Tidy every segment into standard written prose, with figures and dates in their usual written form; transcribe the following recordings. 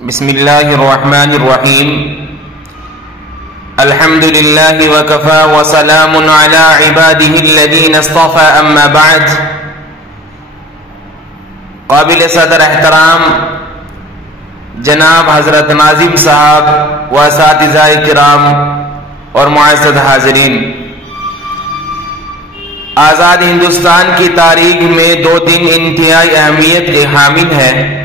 بسم اللہ الرحمن الرحیم الحمد للہ وکفى وسلام علی عباده الذین اصطفى اما بعد. قابل صدر احترام جناب حضرت ناظم صاحب و اساتذہ کرام اور معزز حاضرین، آزاد ہندوستان کی تاریخ میں دو دن انتہائی اہمیت کے حامل ہیں،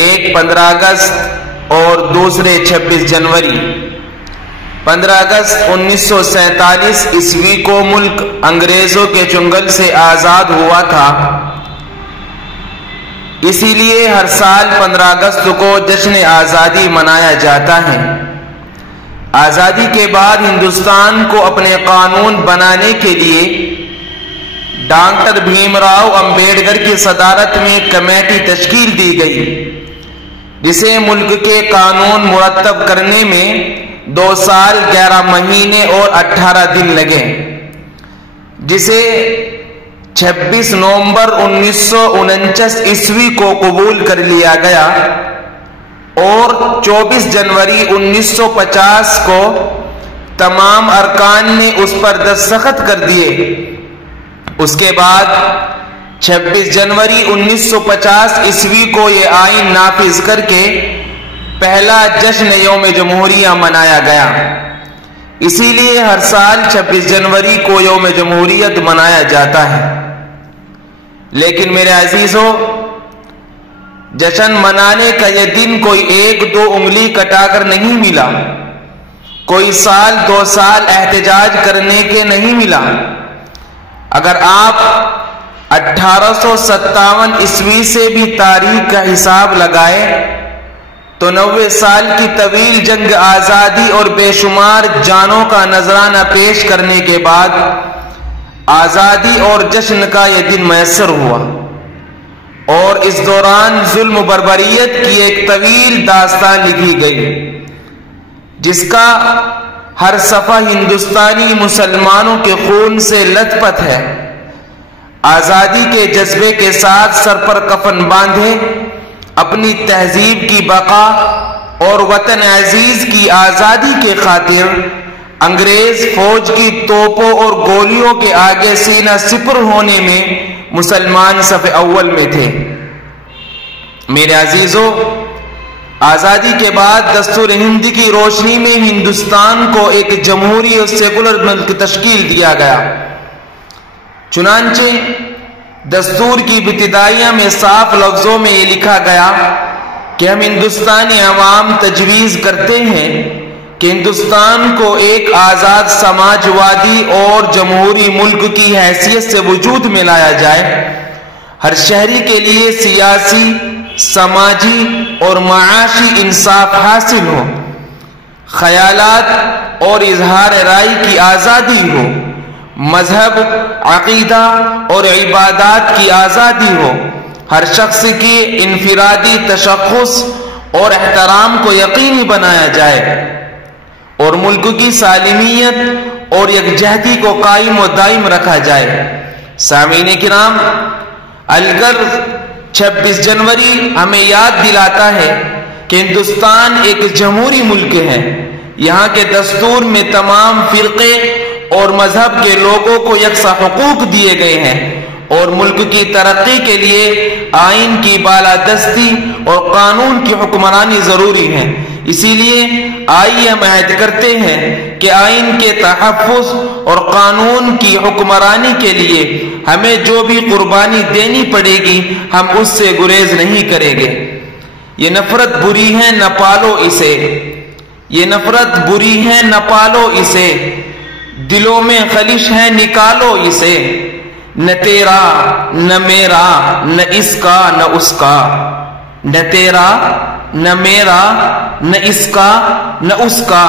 ایک 15 اگست اور دوسرے 26 جنوری۔ 15 اگست 1947 عیسوی کو ملک انگریزوں کے چنگل سے آزاد ہوا تھا، اسی لیے ہر سال 15 اگست کو جشن آزادی منایا جاتا ہے۔ آزادی کے بعد ہندوستان کو اپنے قانون بنانے کے لیے ڈاکٹر بھیم راؤ امبیڈکر کی صدارت میں کمیٹی تشکیل دی گئی، جسے ملک کے قانون مرتب کرنے میں 2 سال 11 مہینے اور 18 دن لگے، جسے 26 نومبر 1949 عیسوی کو قبول کر لیا گیا اور 24 جنوری 1950 کو تمام ارکان نے اس پر دستخط کر دیے۔ اس کے بعد 26 جنوری 1950 عیسوی کو یہ آئین نافذ کر کے پہلا جشن یوم جمہوریہ منایا گیا، اسی لیے ہر سال 26 جنوری کو یوم جمہوریت منایا جاتا ہے۔ لیکن میرے عزیزو، جشن منانے کا یہ دن کوئی 1-2 انگلی کٹا کر نہیں ملا، کوئی سال 2 سال احتجاج کرنے کے نہیں ملا۔ اگر آپ 1857 عیسوی سے بھی تاریخ کا حساب لگائے تو 90 سال کی طویل جنگ آزادی اور بے شمار جانوں کا نذرانہ پیش کرنے کے بعد آزادی اور جشن کا یہ دن میسر ہوا، اور اس دوران ظلم و بربریت کی ایک طویل داستان لکھی گئی، جس کا ہر صفحہ ہندوستانی مسلمانوں کے خون سے لت پت ہے۔ آزادی کے جذبے کے ساتھ سر پر کفن باندھے اپنی تہذیب کی بقا اور وطن عزیز کی آزادی کے خاطر انگریز فوج کی توپوں اور گولیوں کے آگے سینہ سپر ہونے میں مسلمان صف اول میں تھے۔ میرے عزیزو، آزادی کے بعد دستور ہند کی روشنی میں ہندوستان کو ایک جمہوری اور سیکولر ملک تشکیل دیا گیا۔ چنانچہ دستور کی ابتدائیہ میں صاف لفظوں میں یہ لکھا گیا کہ ہم ہندوستانی عوام تجویز کرتے ہیں کہ ہندوستان کو ایک آزاد سماجوادی اور جمہوری ملک کی حیثیت سے وجود میں لایا جائے۔ ہر شہری کے لیے سیاسی، سماجی اور معاشی انصاف حاصل ہو، خیالات اور اظہار رائے کی آزادی ہو، مذہب، عقیدہ اور عبادات کی آزادی ہو، ہر شخص کی انفرادی تشخص اور احترام کو یقینی بنایا جائے، اور ملک کی سالمیت اور یکجہتی کو قائم و دائم رکھا جائے۔ سامعین کرام، الغرض 26 جنوری ہمیں یاد دلاتا ہے کہ ہندوستان ایک جمہوری ملک ہے۔ یہاں کے دستور میں تمام فرقے اور مذہب کے لوگوں کو یکساں حقوق دیے گئے ہیں، اور ملک کی ترقی کے لیے آئین کی بالادستی اور قانون کی حکمرانی ضروری ہے۔ اسی لیے آئیے ہم عہد کرتے ہیں کہ آئین کے تحفظ اور قانون کی حکمرانی کے لیے ہمیں جو بھی قربانی دینی پڑے گی، ہم اس سے گریز نہیں کریں گے۔ یہ نفرت بری ہے، نہ پالو اسے، یہ نفرت بری ہے، نہ پالو اسے، دلوں میں خلش ہے، نکالو اسے، نہ تیرا نہ میرا نہ اس کا نہ اس کا، نہ تیرا نہ میرا نہ اس کا نہ اس کا،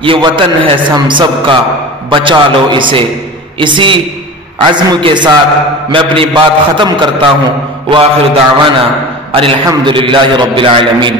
یہ وطن ہے ہم سب کا، بچا لو اسے۔ اسی عزم کے ساتھ میں اپنی بات ختم کرتا ہوں۔ وآخر دعوانا ان الحمد للہ رب العالمین۔